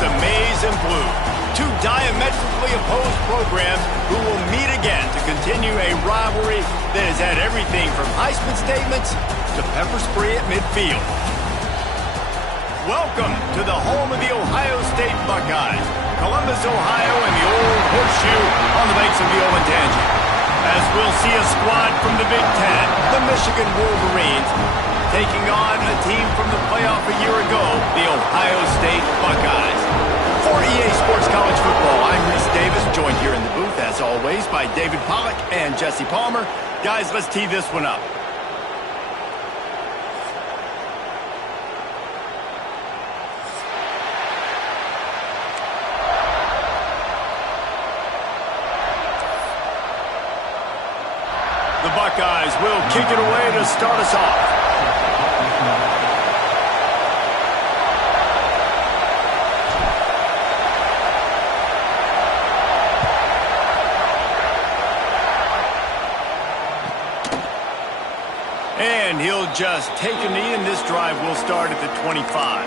the maize and blue. Two diametrically opposed programs who will meet again to continue a rivalry that has had everything from Heisman statements to pepper spray at midfield. Welcome to the home of the Ohio State Buckeyes, Columbus, Ohio, and the old horseshoe on the banks of the Olentangy. As we'll see a squad from the Big Ten, the Michigan Wolverines, taking on a team from the playoff a year ago, the Ohio State Buckeyes. For EA Sports College Football, I'm Reese Davis, joined here in the booth, as always, by David Pollack and Jesse Palmer. Guys, let's tee this one up. The Buckeyes will kick it away to start us off. And he'll just take a knee, and this drive will start at the 25.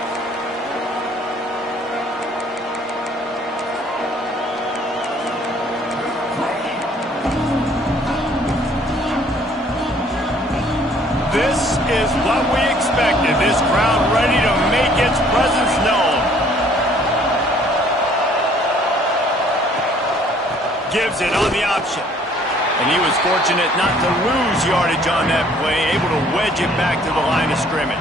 This is what we expected. This crowd ready to make its presence known. Gives it on the option. And he was fortunate not to lose yardage on that play, able to wedge it back to the line of scrimmage.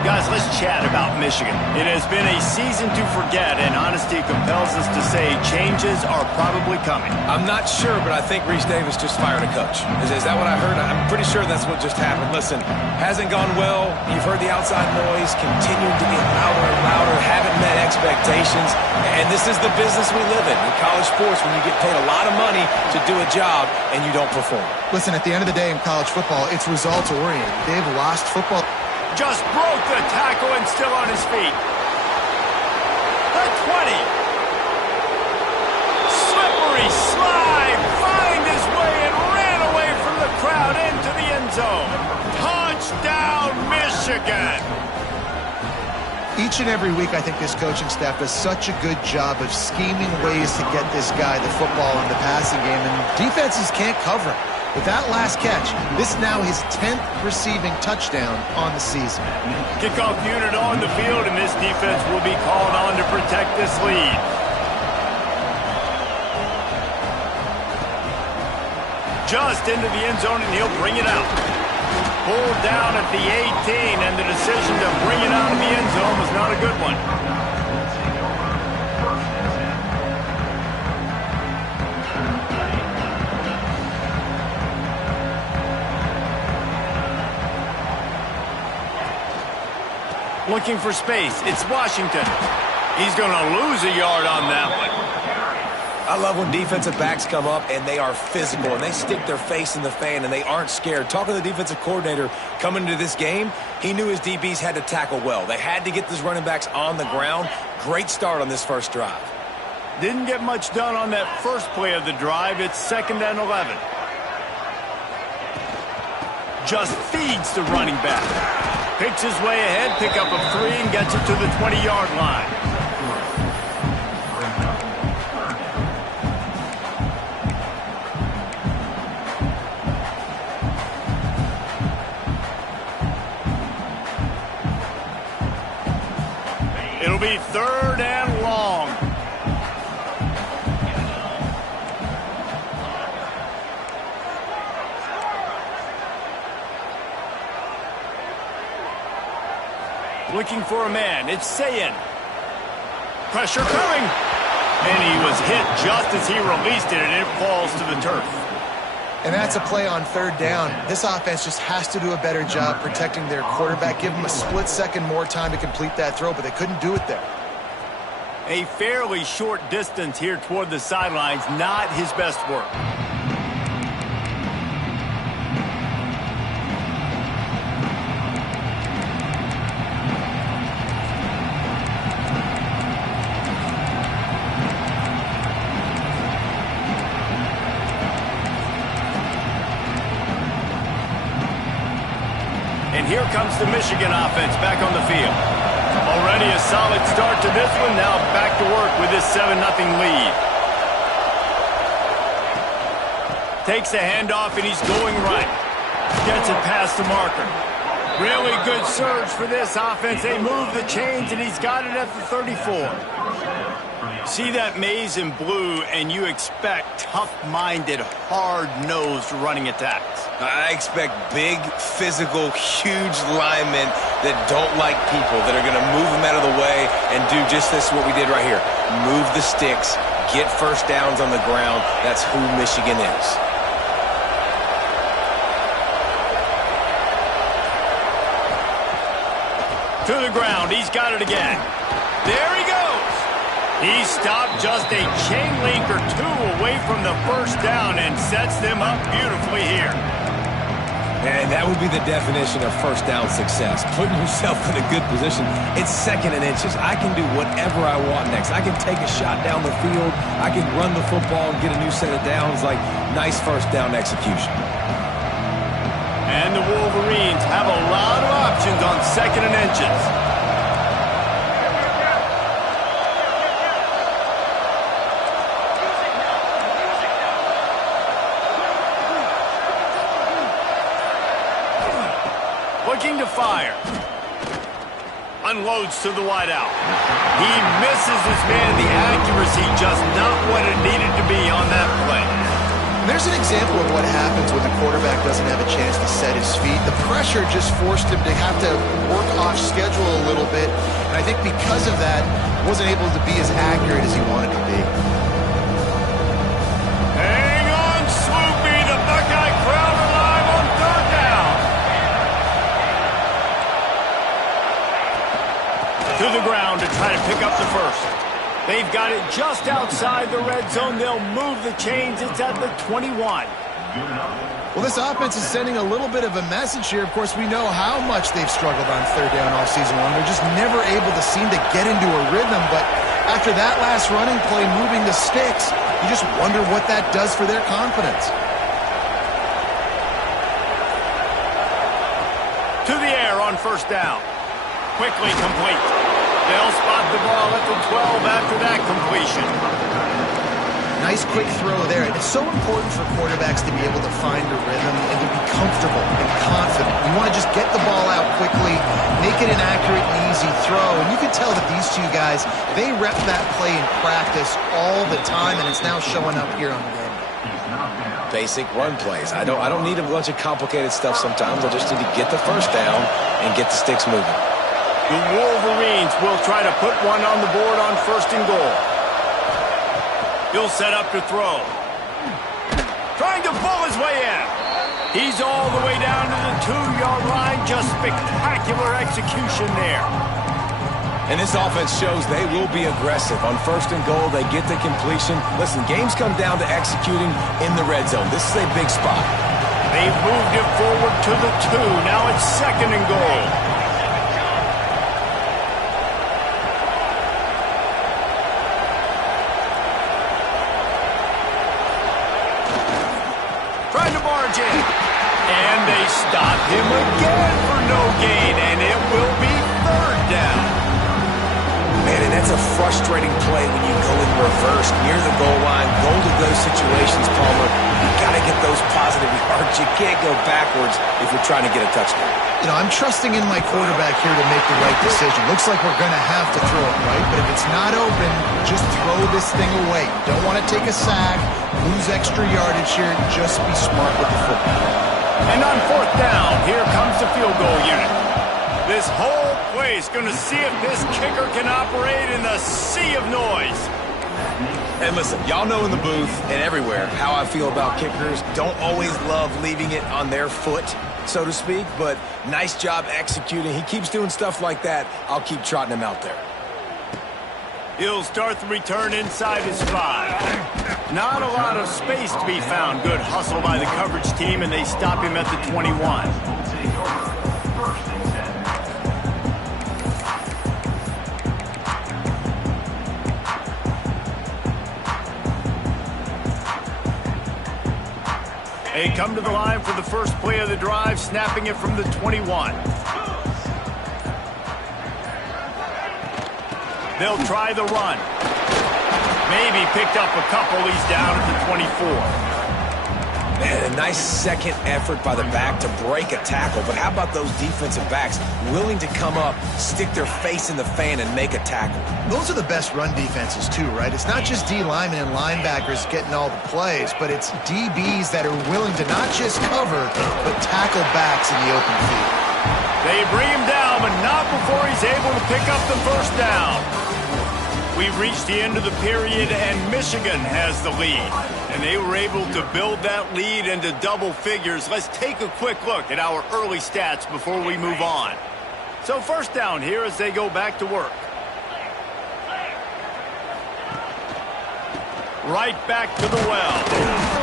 Guys, let's chat about Michigan. It has been a season to forget, and honesty compels us to say changes are probably coming. I'm not sure, but I think Reese Davis just fired a coach. Is that what I heard? I'm pretty sure that's what just happened. Listen, hasn't gone well. You've heard the outside noise, continuing to get louder and louder, haven't met expectations. And this is the business we live in college sports, when you get paid a lot of money to do a job and you don't perform. Listen, at the end of the day in college football, it's results-oriented. They've lost football. Just broke the tackle and still on his feet. The 20. Slippery slide. Find his way and ran away from the crowd into the end zone. Touchdown, Michigan. Each and every week, I think this coaching staff does such a good job of scheming ways to get this guy the football in the passing game, and defenses can't cover it. With that last catch, this is now his 10th receiving touchdown on the season. Kickoff unit on the field, and this defense will be called on to protect this lead. Just into the end zone, and he'll bring it out. Pulled down at the 18, and the decision to bring it out of the end zone was not a good one. Looking for space. It's Washington. He's going to lose a yard on that one. I love when defensive backs come up and they are physical and they stick their face in the fan and they aren't scared. Talking to the defensive coordinator coming into this game, he knew his DBs had to tackle well. They had to get those running backs on the ground. Great start on this first drive. Didn't get much done on that first play of the drive. It's 2nd and 11. Just feeds the running back. Picks his way ahead, pick up a 3, and gets it to the 20-yard line. It'll be 3rd and long. Looking for a man. It's Sayin. Pressure coming. And he was hit just as he released it, and it falls to the turf. And that's a play on 3rd down. This offense just has to do a better job protecting their quarterback. Give him a split second more time to complete that throw, but they couldn't do it there. A fairly short distance here toward the sidelines. Not his best work. And here comes the Michigan offense back on the field. Already a solid start to this one. 7-0 lead. Takes the handoff, and he's going right. Gets it past the marker. Really good surge for this offense. They move the chains, and he's got it at the 34. See that maze in blue, and you expect tough-minded, hard-nosed running attacks. I expect big, physical, huge linemen that don't like people, that are going to move them out of the way and do just this, what we did right here. Move the sticks, get first downs on the ground. That's who Michigan is. To the ground. He's got it again. There he goes. He stopped just a chain link or two away from the first down and sets them up beautifully here. And that would be the definition of first down success. Putting yourself in a good position. It's 2nd and inches. I can do whatever I want next. I can take a shot down the field. I can run the football and get a new set of downs. Like, nice first down execution. And the Wolverines have a lot of options on 2nd and inches. Looking to fire. Unloads to the wideout. He misses his man. The accuracy just not what it needed to be on that play. There's an example of what happens when the quarterback doesn't have a chance to set his feet. The pressure just forced him to have to work off schedule a little bit. And I think because of that, wasn't able to be as accurate as he wanted to be. Hang on, Swoopy. The Buckeye crowd alive on 3rd down. To the ground to try to pick up the first. They've got it just outside the red zone. They'll move the chains. It's at the 21. Well, this offense is sending a little bit of a message here. Of course, we know how much they've struggled on 3rd down all season long. They're just never able to seem to get into a rhythm. But after that last running play, moving the sticks, you just wonder what that does for their confidence. To the air on 1st down. Quickly complete. They'll spot the ball at the 12 after that completion. Nice quick throw there. And it's so important for quarterbacks to be able to find a rhythm and to be comfortable and confident. You want to just get the ball out quickly, make it an accurate and easy throw. And you can tell that these two guys, they rep that play in practice all the time, and it's now showing up here on the game. Basic run plays. I don't need a bunch of complicated stuff sometimes. I just need to get the first down and get the sticks moving. The Wolverines will try to put one on the board on 1st and goal. He'll set up to throw. Trying to pull his way in. He's all the way down to the 2-yard line. Just spectacular execution there. And this offense shows they will be aggressive. On 1st and goal, they get the completion. Listen, games come down to executing in the red zone. This is a big spot. They've moved it forward to the 2. Now it's 2nd and goal. And they stop him again for no gain, and it will be 3rd down. Man, and that's a frustrating play when you go in reverse near the goal line. Goal to those situations, Palmer, you got to get those positive yards. You can't go backwards if you're trying to get a touchdown. You know, I'm trusting in my quarterback here to make the right decision. Looks like we're going to have to throw it, right? But if it's not open, just throw this thing away. You don't want to take a sack, lose extra yardage here. Just be smart with the football. And on 4th down, here comes the field goal unit. This whole place going to see if this kicker can operate in the sea of noise. And listen, y'all know in the booth and everywhere how I feel about kickers. Don't always love leaving it on their foot, so to speak, but nice job executing. He keeps doing stuff like that. I'll keep trotting him out there. He'll start the return inside his 5. Not a lot of space to be found. Good hustle by the coverage team, and they stop him at the 21. They come to the line for the first play of the drive, snapping it from the 21. They'll try the run. Maybe picked up a couple. He's down at the 24. Man, a nice second effort by the back to break a tackle. But how about those defensive backs willing to come up, stick their face in the fan, and make a tackle? Those are the best run defenses, too, right? It's not just D linemen and linebackers getting all the plays, but it's DBs that are willing to not just cover, but tackle backs in the open field. They bring him down, but not before he's able to pick up the first down. We've reached the end of the period, and Michigan has the lead. And they were able to build that lead into double figures. Let's take a quick look at our early stats before we move on. So first down here as they go back to work. Right back to the well.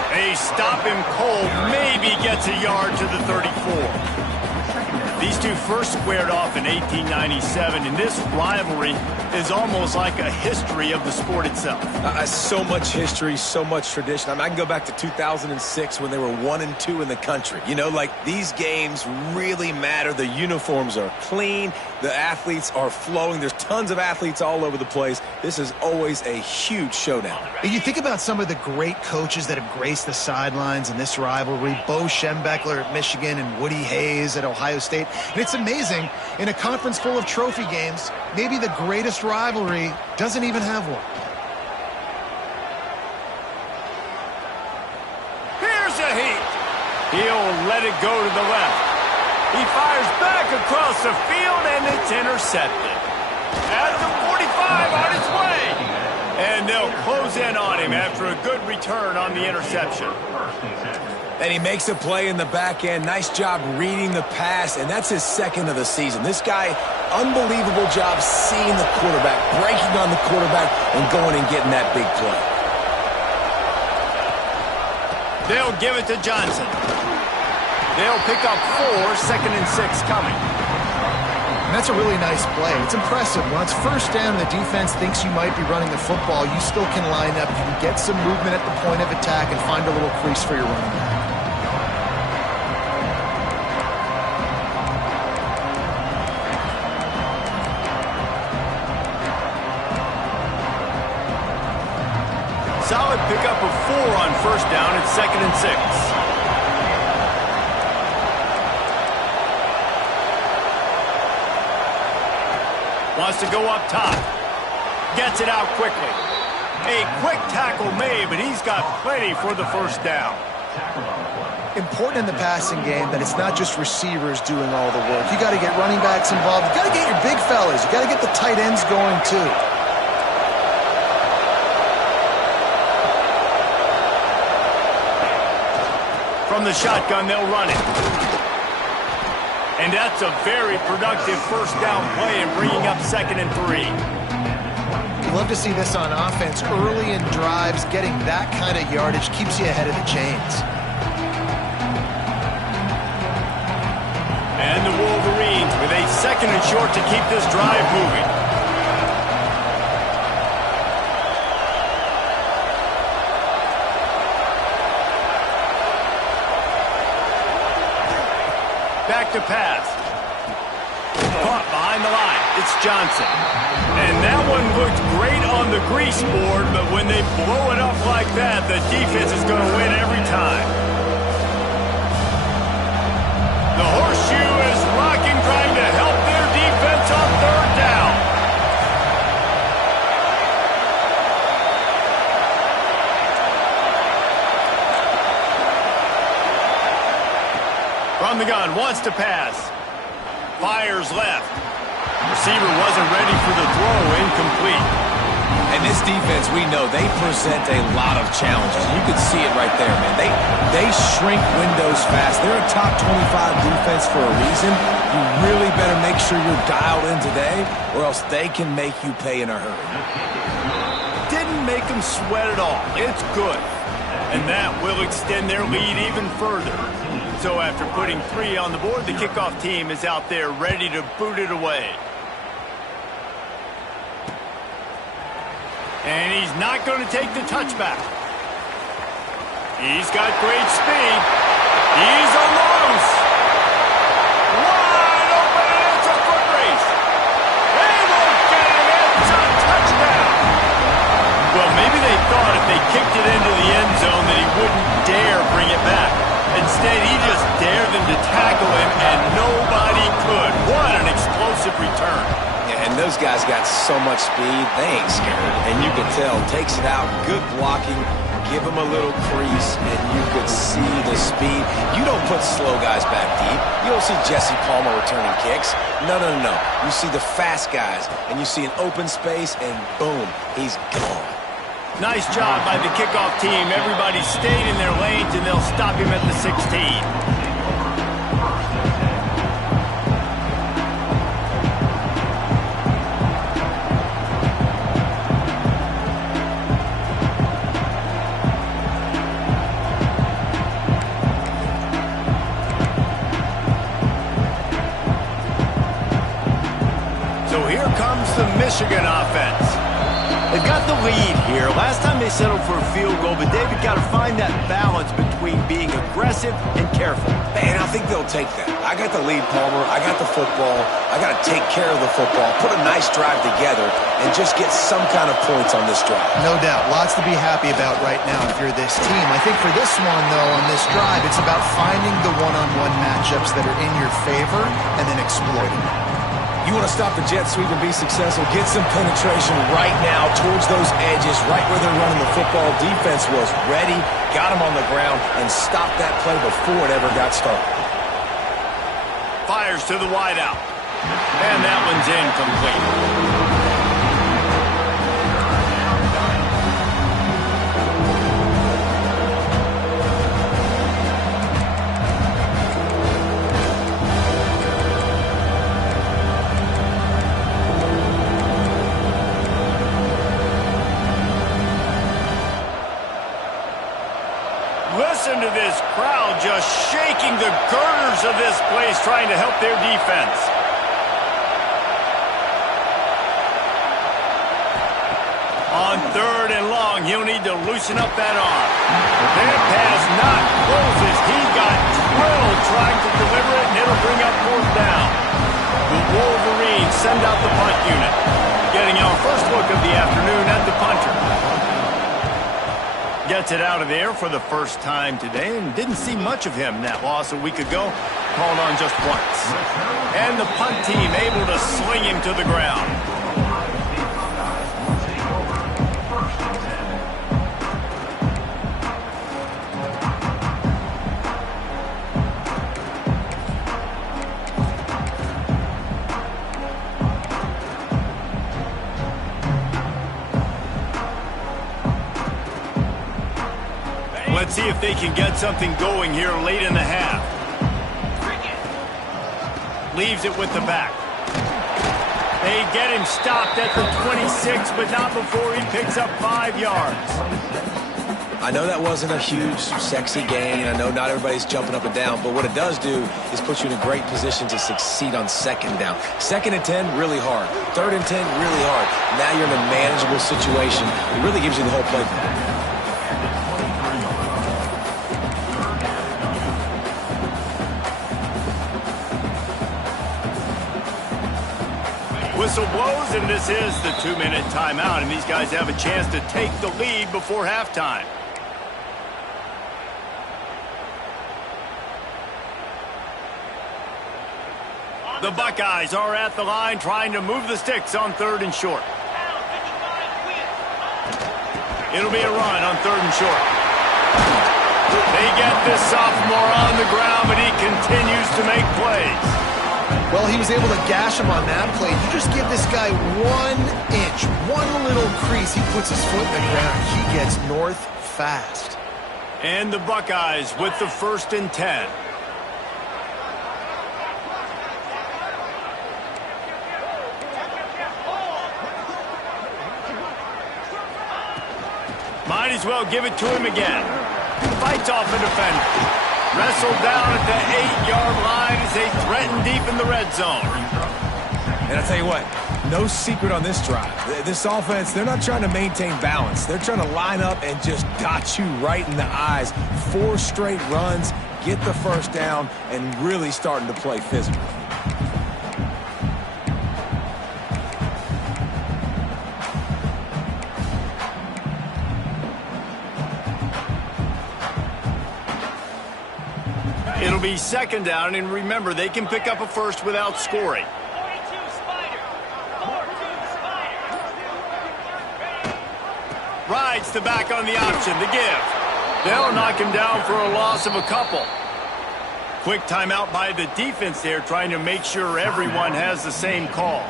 They stop him cold, maybe gets a yard to the 34. These two first squared off in 1897, and this rivalry is almost like a history of the sport itself. So much history, so much tradition. I mean, I can go back to 2006 when they were 1-2 in the country. You know, like, these games really matter. The uniforms are clean. The athletes are flowing. There's tons of athletes all over the place. This is always a huge showdown. And you think about some of the great coaches that have graced the sidelines in this rivalry. Bo Schembechler at Michigan and Woody Hayes at Ohio State. And it's amazing, in a conference full of trophy games, maybe the greatest rivalry doesn't even have one. Here's a heat. He'll let it go to the left. He fires back across the field, and it's intercepted. At the 45, on his way. And they'll close in on him after a good return on the interception. And he makes a play in the back end. Nice job reading the pass, and that's his second of the season. This guy, unbelievable job seeing the quarterback, breaking on the quarterback, and going and getting that big play. They'll give it to Johnson. They'll pick up 4, 2nd and 6 coming. And that's a really nice play. It's impressive. When it's first down, the defense thinks you might be running the football. You still can line up. You can get some movement at the point of attack and find a little crease for your running back. Solid pickup of 4 on first down at 2nd and 6. Wants to go up top. Gets it out quickly. A quick tackle made, but he's got plenty for the first down. Important in the passing game that it's not just receivers doing all the work. You got to get running backs involved. You got to get your big fellas. You got to get the tight ends going too. From the shotgun, they'll run it. And that's a very productive first down play and bringing up 2nd and 3. You love to see this on offense. Early in drives, getting that kind of yardage keeps you ahead of the chains. And the Wolverines with a 2nd and short to keep this drive moving. Back to pass. Caught behind the line. It's Johnson. And that one looked great on the grease board, but when they blow it up like that, the defense is going to win every time. The horseshoe is rocking, trying to help their defense on 3rd down. From the gun, wants to pass. Fires left. Receiver wasn't ready for the throw, incomplete. And this defense, we know, they present a lot of challenges. You can see it right there, man. They shrink windows fast. They're a top 25 defense for a reason. You really better make sure you're dialed in today, or else they can make you pay in a hurry. Didn't make them sweat at all. It's good. And that will extend their lead even further. So after putting 3 on the board, the kickoff team is out there ready to boot it away. And he's not going to take the touchback. He's got great speed. He's on the loose. Wide open, and it's a foot race. They will get him. It's a touchdown. Well, maybe those guys got so much speed, they ain't scared. And you can tell, takes it out, good blocking, give him a little crease, and you could see the speed. You don't put slow guys back deep. You don't see Jesse Palmer returning kicks. No, no, no, no. You see the fast guys, and you see an open space, and boom, he's gone. Nice job by the kickoff team. Everybody stayed in their lanes, and they'll stop him at the 16. The Michigan offense. They've got the lead here. Last time they settled for a field goal, but David got to find that balance between being aggressive and careful. And I think they'll take that. I got the lead, Palmer. I got the football. I got to take care of the football, put a nice drive together, and just get some kind of points on this drive. No doubt. Lots to be happy about right now if you're this team. I think for this one, though, on this drive, it's about finding the one-on-one matchups that are in your favor and then exploiting them. You want to stop the jet sweep and be successful, get some penetration right now towards those edges, right where they're running the football. Defense was ready, got them on the ground, and stopped that play before it ever got started. Fires to the wideout. And that one's incomplete. Listen to this crowd just shaking the girders of this place, trying to help their defense. On 3rd and long, he'll need to loosen up that arm. That pass not closes. He got drilled trying to deliver it, and it'll bring up 4th down. The Wolverines send out the punt unit, getting our first look of the afternoon at the punter. Gets it out of there for the first time today, and didn't see much of him. That loss a week ago, called on just once. And the punt team able to sling him to the ground. Let's see if they can get something going here late in the half. Leaves it with the back. They get him stopped at the 26, but not before he picks up 5 yards. I know that wasn't a huge, sexy gain. I know not everybody's jumping up and down, but what it does do is put you in a great position to succeed on 2nd down. 2nd and 10, really hard. 3rd and 10, really hard. Now you're in a manageable situation. It really gives you the whole playbook. Whistle blows, and this is the 2-minute timeout, and these guys have a chance to take the lead before halftime. The Buckeyes are at the line trying to move the sticks on 3rd and short. It'll be a run on 3rd and short. They get this sophomore on the ground, but he continues to make plays. Well, he was able to gash him on that play. You just give this guy 1 inch, one little crease. He puts his foot in the ground. He gets north fast. And the Buckeyes with the 1st and 10. Might as well give it to him again. Fights off a defender. Wrestled down at the 8-yard line as they threaten deep in the red zone. And I'll tell you what, no secret on this drive. This offense, they're not trying to maintain balance. They're trying to line up and just dot you right in the eyes. 4 straight runs, get the 1st down, and really starting to play physical. It'll be 2nd down, and remember, they can pick up a 1st without scoring. Rides the back on the option to give. They'll knock him down for a loss of a couple. Quick timeout by the defense there, trying to make sure everyone has the same call.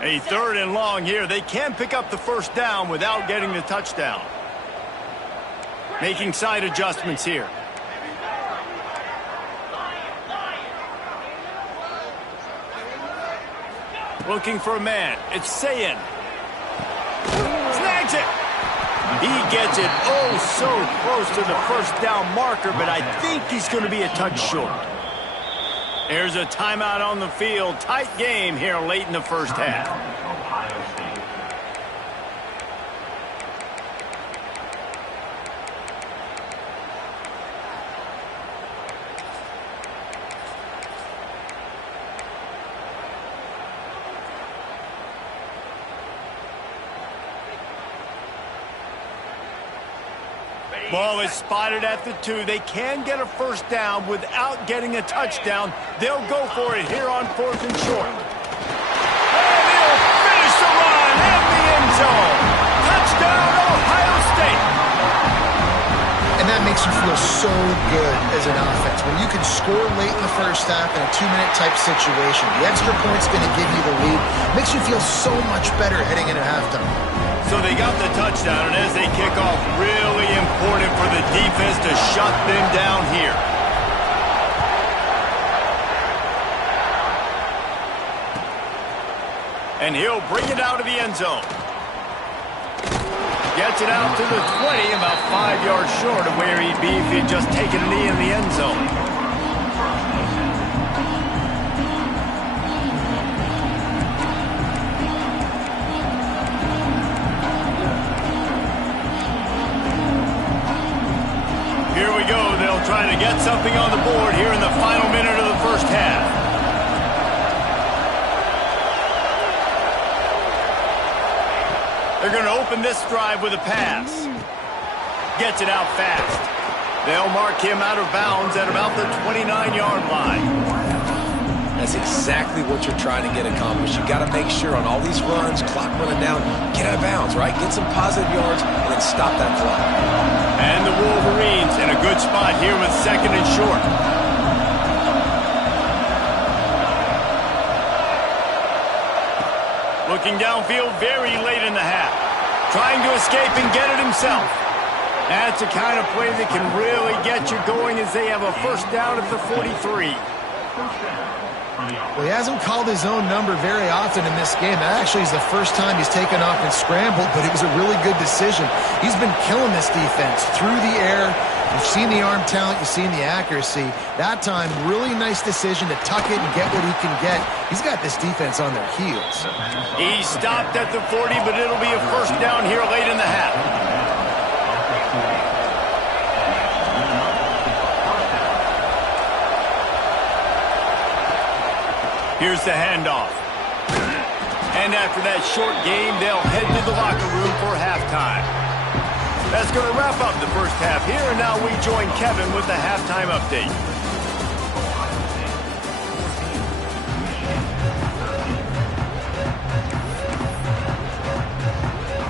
A 3rd and long here. They can pick up the first down without getting the touchdown. Making side adjustments here. Looking for a man. It's Sayin. Snags it. He gets it so close to the first down marker, but I think he's going to be a touch short. There's a timeout on the field. Tight game here late in the first half. Ball is spotted at the 2. They can get a first down without getting a touchdown. They'll go for it here on 4th and short. And he'll finish the run in the end zone. Touchdown, Ohio State. And that makes you feel so good as an offense. When you can score late in the first half in a 2-minute type situation, the extra point's going to give you the lead. Makes you feel so much better heading into halftime. So they got the touchdown, and as they kick off, really important for the defense to shut them down here. And he'll bring it out of the end zone. Gets it out to the 20, about 5 yards short of where he'd be if he'd just taken a knee in the end zone. Here we go. They'll try to get something on the board here in the final minute of the first half. They're going to open this drive with a pass. Gets it out fast. They'll mark him out of bounds at about the 29-yard line. That's exactly what you're trying to get accomplished. You got to make sure on all these runs, clock running down, get out of bounds, right? Get some positive yards and then stop that clock. And the Wolverines in a good spot here with 2nd and short. Looking downfield very late in the half. Trying to escape and get it himself. That's the kind of play that can really get you going as they have a first down at the 43. Well, he hasn't called his own number very often in this game. That actually is the first time he's taken off and scrambled, but it was a really good decision. He's been killing this defense through the air. You've seen the arm talent, you've seen the accuracy. That time, really nice decision to tuck it and get what he can get. He's got this defense on their heels. He stopped at the 40, but it'll be a first down here late in the half. Here's the handoff. And after that short game, they'll head to the locker room for halftime. That's going to wrap up the first half here, and now we join Kevin with the halftime update.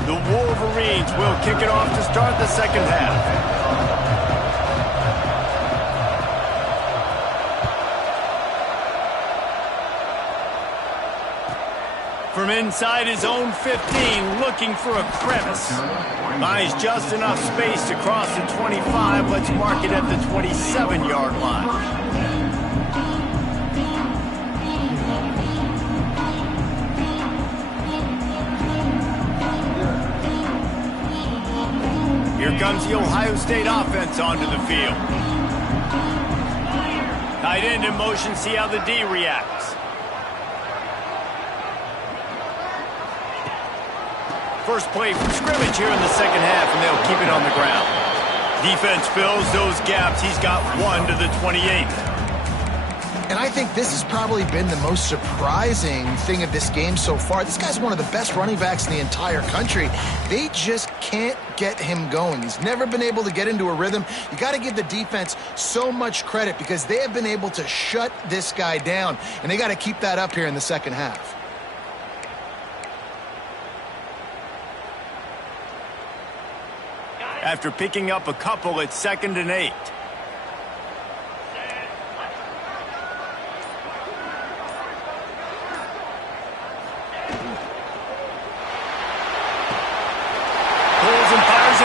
The Wolverines will kick it off to start the second half. From inside his own 15, looking for a crevice. Buys just enough space to cross the 25. Let's mark it at the 27-yard line. Here comes the Ohio State offense onto the field. Tight end in motion, see how the D reacts. First play from scrimmage here in the second half, and they'll keep it on the ground. Defense fills those gaps. He's got 1 to the 28. And I think this has probably been the most surprising thing of this game so far. This guy's one of the best running backs in the entire country. They just can't get him going. He's never been able to get into a rhythm. You got to give the defense so much credit because they have been able to shut this guy down, and they got to keep that up here in the second half. After picking up a couple, it's 2nd and 8.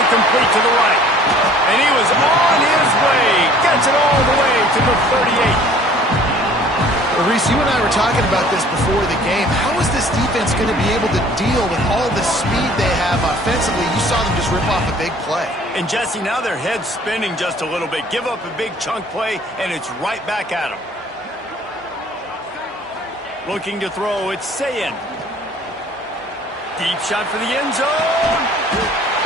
Complete to the right. And he was on his way. Gets it all the way to the 38. Well, Reese, you and I were talking about this before the game. How is this defense going to be able to deal with all the speed they have offensively? You saw them just rip off a big play. And Jesse, now their head's spinning just a little bit. Give up a big chunk play, and it's right back at them. Looking to throw, it's Sayin. Deep shot for the end zone.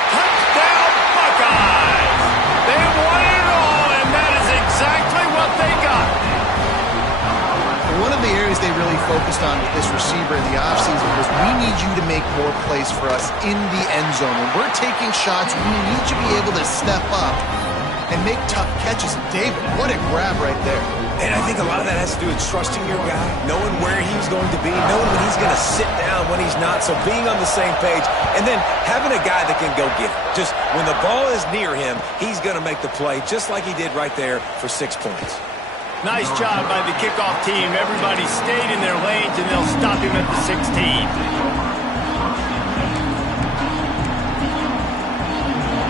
Touchdown, Buckeyes! They won it all, and that is exactly what they got. One of the areas they really focused on with this receiver in the offseason was we need you to make more plays for us in the end zone. When we're taking shots, we need you to be able to step up and make tough catches. And David, what a grab right there. And I think a lot of that has to do with trusting your guy, knowing where he's going to be, knowing when he's going to sit down, when he's not. So being on the same page, and then having a guy that can go get it. Just when the ball is near him, he's going to make the play, just like he did right there for 6 points. Nice job by the kickoff team. Everybody stayed in their lanes, and they'll stop him at the 16.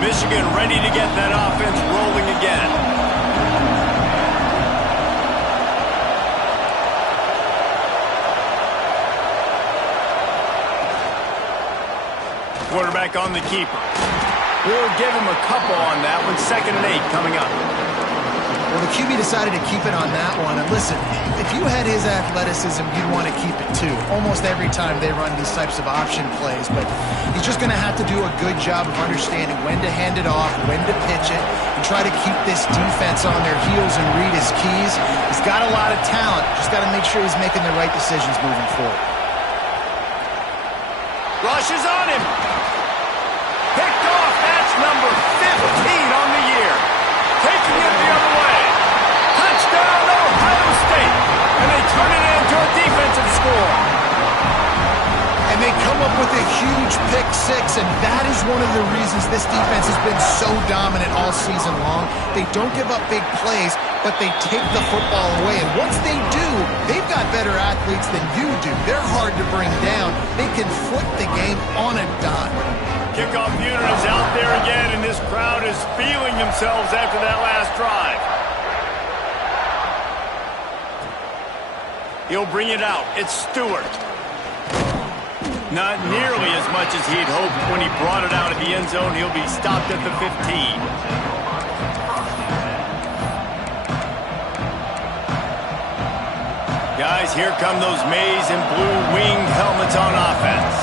Michigan ready to get that offense rolling again. Quarterback on the keeper. We'll give him a couple on that one. 2nd and 8 coming up. Well, the QB decided to keep it on that one. And listen, if you had his athleticism, you'd want to keep it too. Almost every time they run these types of option plays. But he's just going to have to do a good job of understanding when to hand it off, when to pitch it, and try to keep this defense on their heels and read his keys. He's got a lot of talent. Just got to make sure he's making the right decisions moving forward. Rush is on him. Picked off. That's number 15 on the year. Taking it the other way. Touchdown, Ohio State. And they turn it into a defensive score. And they come up with a huge pick six, and that is one of the reasons this defense has been so dominant all season long. They don't give up big plays, but they take the football away. And once they do, they've got better athletes than you do. They're hard to bring down. They can flip the game on a dime. Kickoff unit is out there again, and this crowd is feeling themselves after that last drive. He'll bring it out. It's Stewart. Not nearly as much as he'd hoped when he brought it out of the end zone. He'll be stopped at the 15. Guys, here come those maize and blue winged helmets on offense.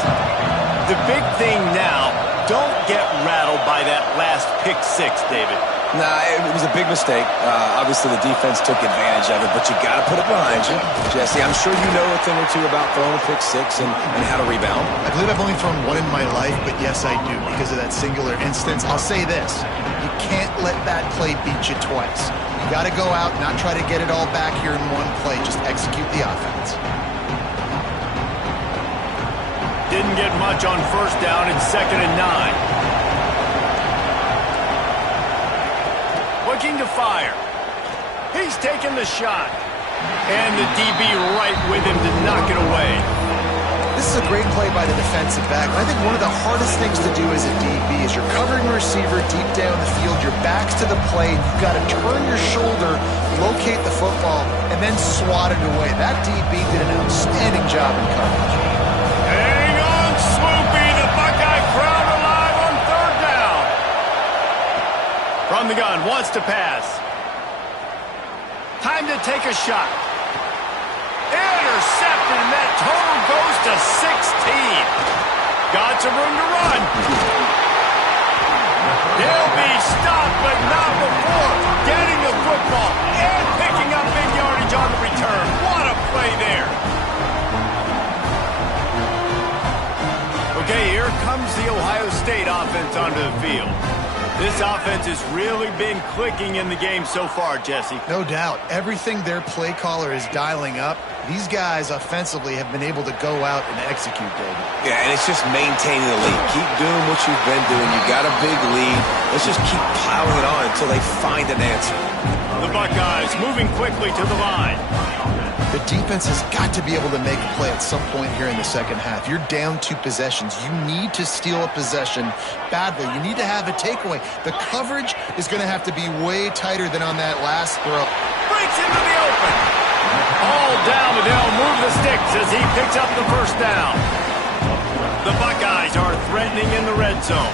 The big thing now, don't get rattled by that last pick six, David. Nah, it was a big mistake. Obviously, the defense took advantage of it, but you got to put it behind you. Jesse, I'm sure you know a thing or two about throwing a pick six and how to rebound. I believe I've only thrown one in my life, but yes, I do, because of that singular instance. I'll say this. You can't let that play beat you twice. You got to go out, not try to get it all back here in one play. Just execute the offense. Didn't get much on first down. It's 2nd and 9. Looking to fire. He's taking the shot. And the DB right with him to knock it away. This is a great play by the defensive back. I think one of the hardest things to do as a DB is you're covering a receiver deep down the field, your back's to the play, you've got to turn your shoulder, locate the football, and then swat it away. That DB did an outstanding job in coverage. Hang on, Swoopy. The Buckeye crowd alive on 3rd down. From the gun, wants to pass. Time to take a shot. Intercepted, and that total goes to 16. Got some room to run. He'll be stopped, but not before getting the football and picking up big yardage on on the return. What a play there. Okay, here comes the Ohio State offense onto the field. This offense has really been clicking in the game so far, Jesse. No doubt. Everything their play caller is dialing up, these guys offensively have been able to go out and execute, David. Yeah, and it's just maintaining the lead. Keep doing what you've been doing. You've got a big lead. Let's just keep piling it on until they find an answer. The Buckeyes moving quickly to the line. The defense has got to be able to make a play at some point here in the second half. You're down 2 possessions. You need to steal a possession badly. You need to have a takeaway. The coverage is going to have to be way tighter than on that last throw. Breaks into the open. All down, and they'll move the sticks as he picks up the first down. The Buckeyes are threatening in the red zone.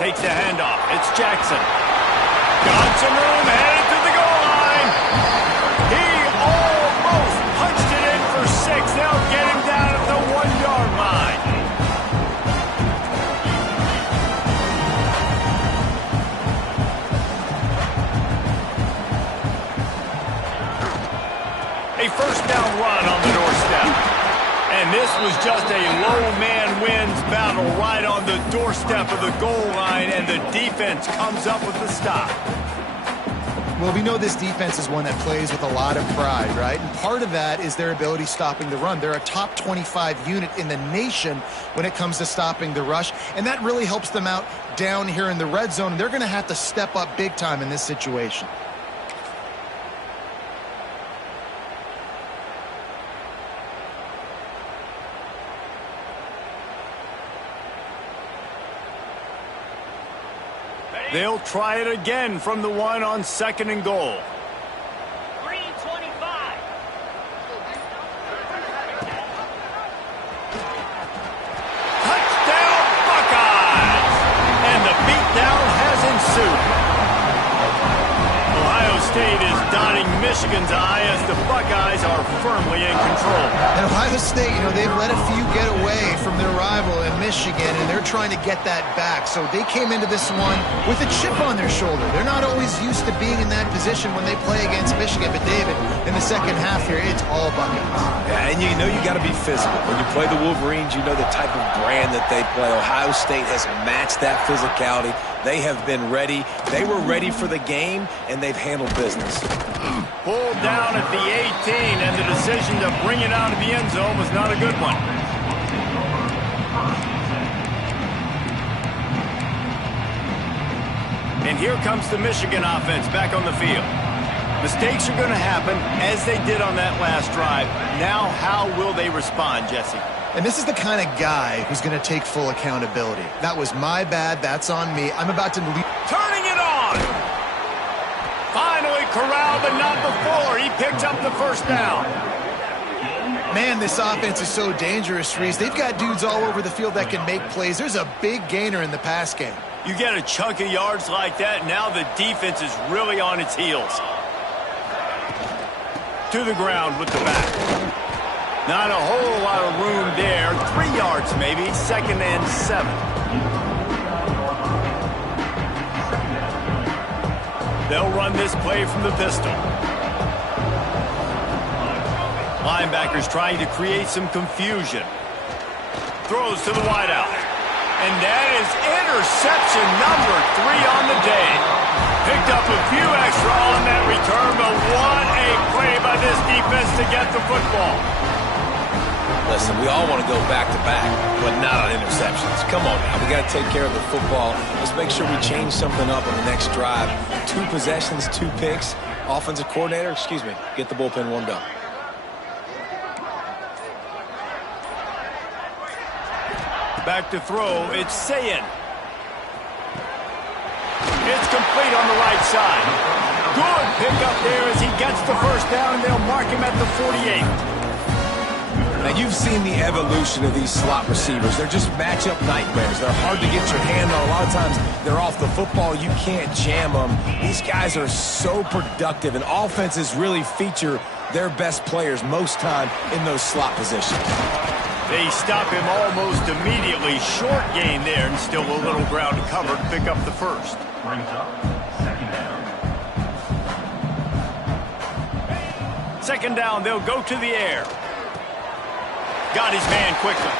Takes the handoff. It's Jackson. Got some room, headed to the goal line. He almost punched it in for 6. They'll get him down at the 1-yard line. A first down run on the doorstep. And this was just a low man wins battle right on the doorstep of the goal line, and the defense comes up with the stop. Well, we know this defense is one that plays with a lot of pride, right? And part of that is their ability stopping the run. They're a top 25 unit in the nation when it comes to stopping the rush, and that really helps them out down here in the red zone. They're going to have to step up big time in this situation. They'll try it again from the 1 on 2nd and goal. 3:25. Touchdown, Buckeyes! And the beatdown has ensued. Ohio State is dotting Michigan's eye as the Buckeyes are firmly in control. And Ohio State, they've let a few get away from their rival in Michigan, and they're trying to get that back. So they came into this one with a chip on their shoulder. They're not always used to being in that position when they play against Michigan. But, David, in the second half here, it's all Buckeyes. Yeah, and you know you got to be physical. When you play the Wolverines, you know the type of brand that they play. Ohio State has matched that physicality. They have been ready. They were ready for the game, and they've handled business. Pulled down at the 18, and the decision to bring it out of the end zone was not a good one. And here comes the Michigan offense back on the field. Mistakes are going to happen, as they did on that last drive. Now, how will they respond, Jesse? And this is the kind of guy who's going to take full accountability. That was my bad. That's on me. I'm about to leave. Turning it on! Finally corralled, but not before. He picks up the first down. Man, this offense is so dangerous, Reese. They've got dudes all over the field that can make plays. There's a big gainer in the pass game. You get a chunk of yards like that, now the defense is really on its heels. To the ground with the back. Not a whole lot of room there. 3 yards maybe, 2nd and 7. They'll run this play from the pistol. Linebackers trying to create some confusion. Throws to the wideout. And that is interception number 3 on the day. Picked up a few extra on that return, but what a play by this defense to get the football. Listen, we all want to go back-to-back, but not on interceptions. Come on now. We got to take care of the football. Let's make sure we change something up on the next drive. 2 possessions, 2 picks. Offensive coordinator, get the bullpen warmed up. Back to throw, it's Sayin. It's complete on the right side. Good pickup there as he gets the first down, and they'll mark him at the 48. Now, you've seen the evolution of these slot receivers. They're just matchup nightmares. They're hard to get your hand on. A lot of times, they're off the football. You can't jam them. These guys are so productive, and offenses really feature their best players most time in those slot positions. They stop him almost immediately. Short gain there, and still a little ground to cover to pick up the first. Brings up second down. Second down, they'll go to the air. Got his man quickly.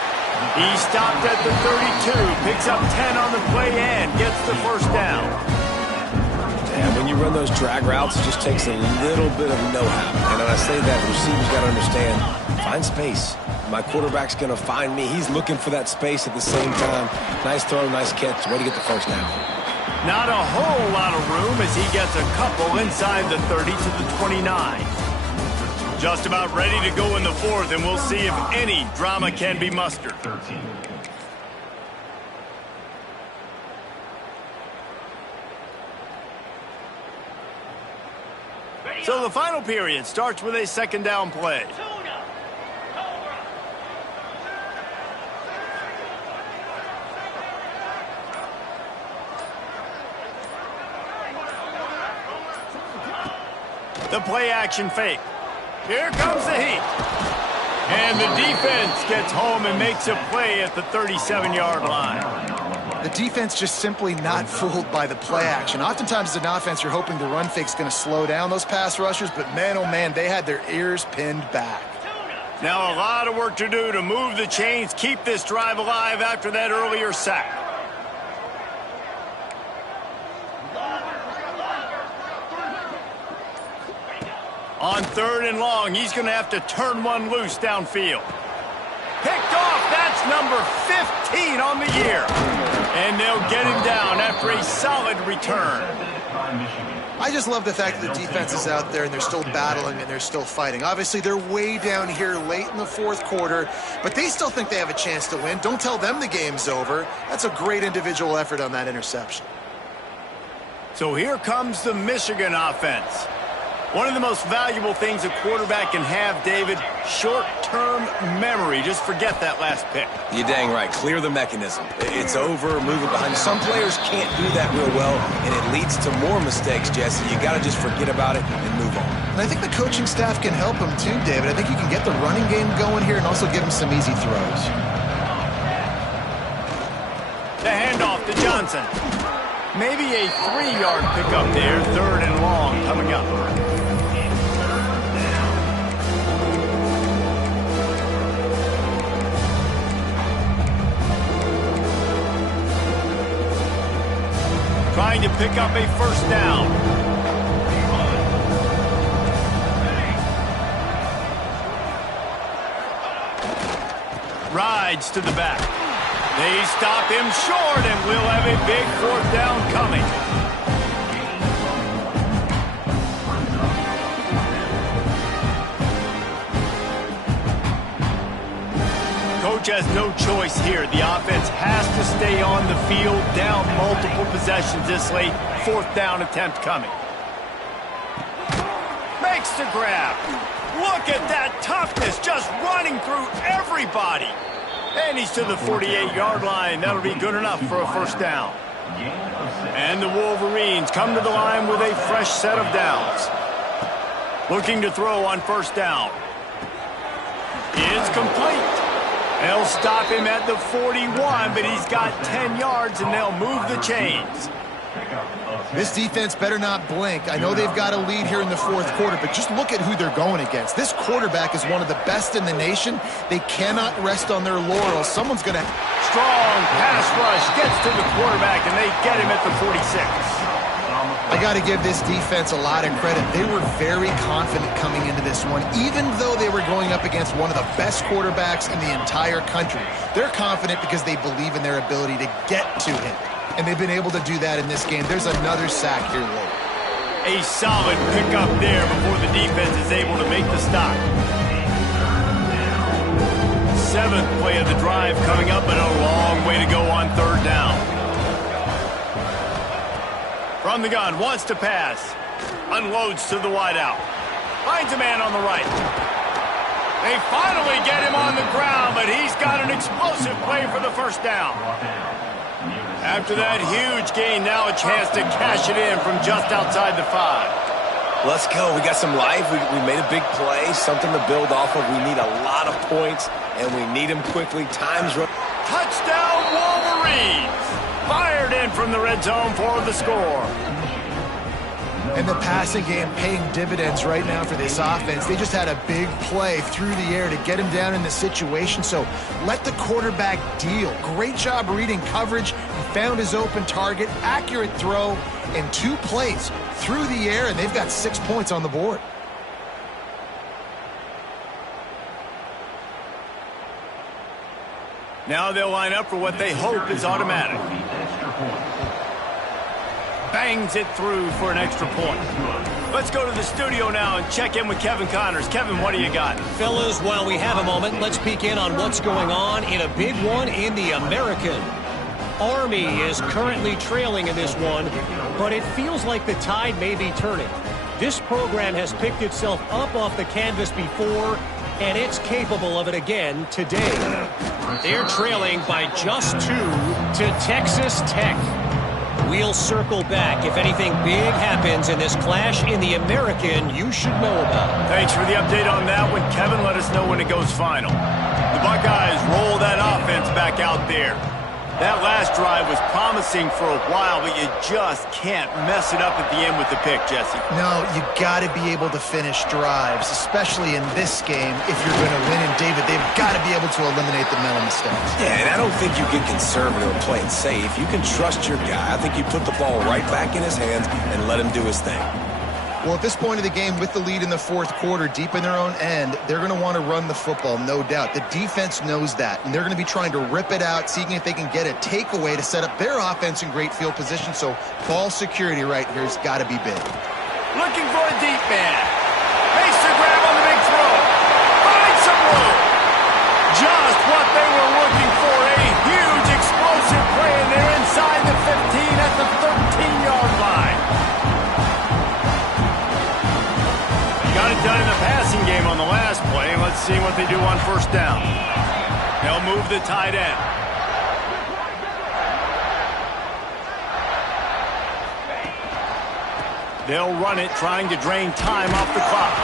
He stopped at the 32, picks up 10 on the play and gets the first down. And when you run those drag routes, it just takes a little bit of know-how. And when I say that, the receivers got to understand, find space. My quarterback's going to find me. He's looking for that space at the same time. Nice throw, nice catch. Way to get the first down. Not a whole lot of room as he gets a couple inside the 30 to the 29. Just about ready to go in the fourth, and we'll see if any drama can be mustered. 13. So the final period starts with a second down play. The play action fake. Here comes the heat. And the defense gets home and makes a play at the 37-yard line. The defense just simply not fooled by the play action. Oftentimes as an offense, you're hoping the run fake's going to slow down those pass rushers, but man, oh man, they had their ears pinned back. Now a lot of work to do to move the chains, keep this drive alive after that earlier sack. On third and long, he's going to have to turn one loose downfield. Picked off, that's number 15 on the year. And they'll get him down after a solid return. I just love the fact that the defense is out there and they're still battling and they're still fighting. Obviously, they're way down here late in the fourth quarter, but they still think they have a chance to win. Don't tell them the game's over. That's a great individual effort on that interception. So here comes the Michigan offense. One of the most valuable things a quarterback can have, David, short-term memory. Just forget that last pick. You're dang right. Clear the mechanism. It's over, move it behind you. Some players can't do that real well, and it leads to more mistakes, Jesse. You got to just forget about it and move on. And I think the coaching staff can help him too, David. I think you can get the running game going here and also give him some easy throws. The handoff to Johnson. Maybe a 3-yard pickup there, third and long coming up. Trying to pick up a first down. Rides to the back. They stop him short, and we'll have a big fourth down coming. Coach has no choice here. The offense has to stay on the field, down multiple possessions this late. Fourth down attempt coming. Makes the grab. Look at that toughness, just running through everybody. And he's to the 48-yard line. That'll be good enough for a first down. And the Wolverines come to the line with a fresh set of downs. Looking to throw on first down. It's complete. They'll stop him at the 41, but he's got 10 yards, and they'll move the chains. This defense better not blink. I know they've got a lead here in the fourth quarter, but just look at who they're going against. This quarterback is one of the best in the nation. They cannot rest on their laurels. Someone's going to... Strong pass rush gets to the quarterback, and they get him at the 46. I got to give this defense a lot of credit. They were very confident coming into this one, even though they were going up against one of the best quarterbacks in the entire country. They're confident because they believe in their ability to get to him. And they've been able to do that in this game. There's another sack here late. A solid pickup there before the defense is able to make the stop. Seventh play of the drive coming up, and a long way to go on third down. From the gun, wants to pass. Unloads to the wideout. Finds a man on the right. They finally get him on the ground, but he's got an explosive play for the first down. After that huge gain, now a chance to cash it in from just outside the 5. Let's go. We got some life. We made a big play, something to build off of. We need a lot of points, and we need them quickly. Time's running. Touchdown, Wolverines! Fired in from the red zone for the score. And the passing game paying dividends right now for this offense. They just had a big play through the air to get him down in the situation. So let the quarterback deal. Great job reading coverage. He found his open target, accurate throw, and 2 plays through the air, and they've got 6 points on the board. Now they'll line up for what they hope is automatic. Bangs it through for an extra point. Let's go to the studio now and check in with Kevin Connors. Kevin, what do you got? Fellas, while we have a moment, let's peek in on what's going on in a big one in the American. Army is currently trailing in this one, but it feels like the tide may be turning. This program has picked itself up off the canvas before, and it's capable of it again today. They're trailing by just 2 to Texas Tech. We'll circle back if anything big happens in this clash in the American you should know about. Thanks for the update on that one, Kevin. Let us know when it goes final. The Buckeyes roll that offense back out there. That last drive was promising for a while, but you just can't mess it up at the end with the pick, Jesse. No, you got to be able to finish drives, especially in this game if you're going to win. And, David, they've got to be able to eliminate the mental mistakes. Yeah, and I don't think you get conservative or play it safe. You can trust your guy. I think you put the ball right back in his hands and let him do his thing. Well, at this point of the game, with the lead in the 4th quarter, deep in their own end, they're going to want to run the football, no doubt. The defense knows that, and they're going to be trying to rip it out, seeing if they can get a takeaway to set up their offense in great field position. So ball security right here has got to be big. Looking for a deep man. Makes the grab on the big throw. Finds some room. Just what they were looking for. A huge explosive play, and they're inside the 15 at the 13-yard line. Got it done in the passing game on the last play. Let's see what they do on first down. They'll move the tight end. They'll run it, trying to drain time off the clock.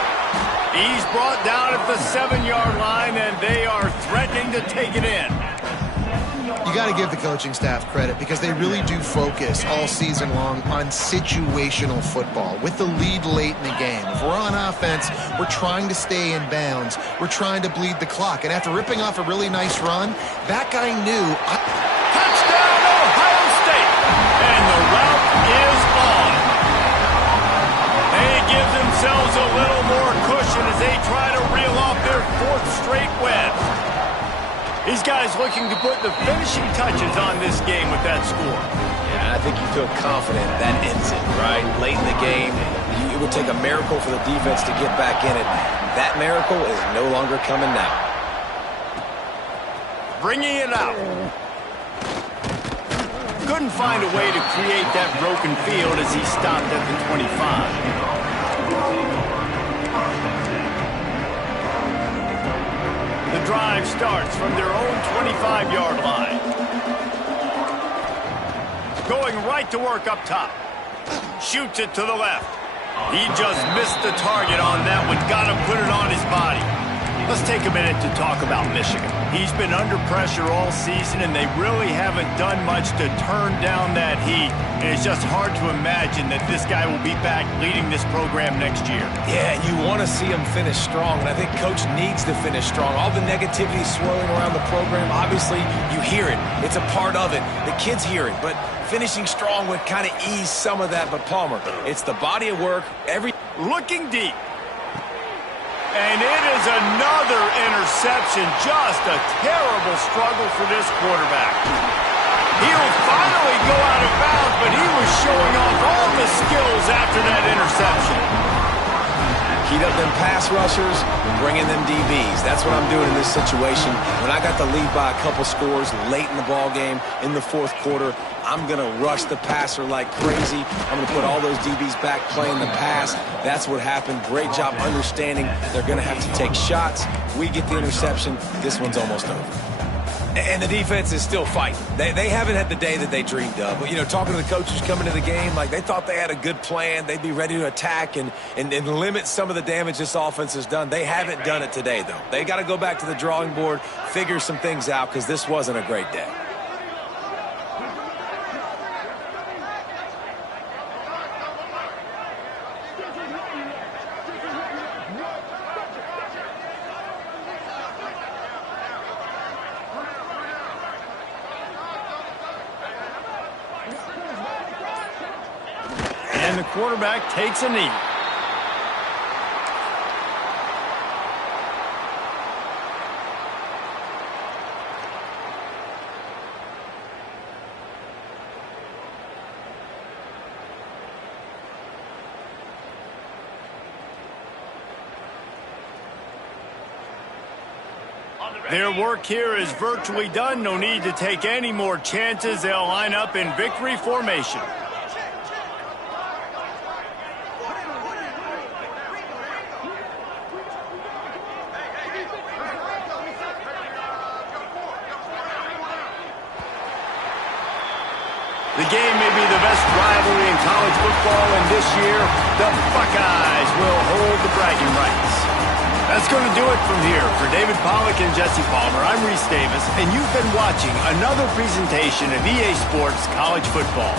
He's brought down at the 7-yard line, and they are threatening to take it in. You got to give the coaching staff credit because they really do focus all season long on situational football. With the lead late in the game, if we're on offense, we're trying to stay in bounds. We're trying to bleed the clock. And after ripping off a really nice run, that guy knew. Touchdown, Ohio State! And the route is on. They give themselves a little more cushion as they try to reel off their 4th straight win. These guys looking to put the finishing touches on this game with that score. Yeah, I think you feel confident that ends it, right? Late in the game, it would take a miracle for the defense to get back in it. That miracle is no longer coming now. Bringing it out. Couldn't find a way to create that broken field as he stopped at the 25. The drive starts from their own 25-yard line. Going right to work up top. Shoots it to the left. He just missed the target on that one. Got to put it on his body. Let's take a minute to talk about Michigan. He's been under pressure all season, and they really haven't done much to turn down that heat. And it's just hard to imagine that this guy will be back leading this program next year. Yeah, you want to see him finish strong, and I think Coach needs to finish strong. All the negativity swirling around the program, obviously, you hear it. It's a part of it. The kids hear it, but finishing strong would kind of ease some of that. But Palmer, it's the body of work. Looking deep. And it is another interception. Just a terrible struggle for this quarterback. He'll finally go out of bounds, but he was showing off all the skills after that interception. Heat up them pass rushers, bring in them DBs. That's what I'm doing in this situation. When I got the lead by a couple scores late in the ball game in the 4th quarter, I'm going to rush the passer like crazy. I'm going to put all those DBs back playing the pass. That's what happened. Great job understanding they're going to have to take shots. We get the interception. This one's almost over. And the defense is still fighting. They haven't had the day that they dreamed of. But, you know, talking to the coaches coming to the game, like they thought they had a good plan. They'd be ready to attack and limit some of the damage this offense has done. They haven't done it today, though. They got to go back to the drawing board, figure some things out, because this wasn't a great day. And the quarterback takes a knee. Their work here is virtually done. No need to take any more chances. They'll line up in victory formation. The game may be the best rivalry in college football, and this year, the Buckeyes will hold the bragging rights. That's going to do it from here. For David Pollack and Jesse Palmer, I'm Reese Davis, and you've been watching another presentation of EA Sports College Football.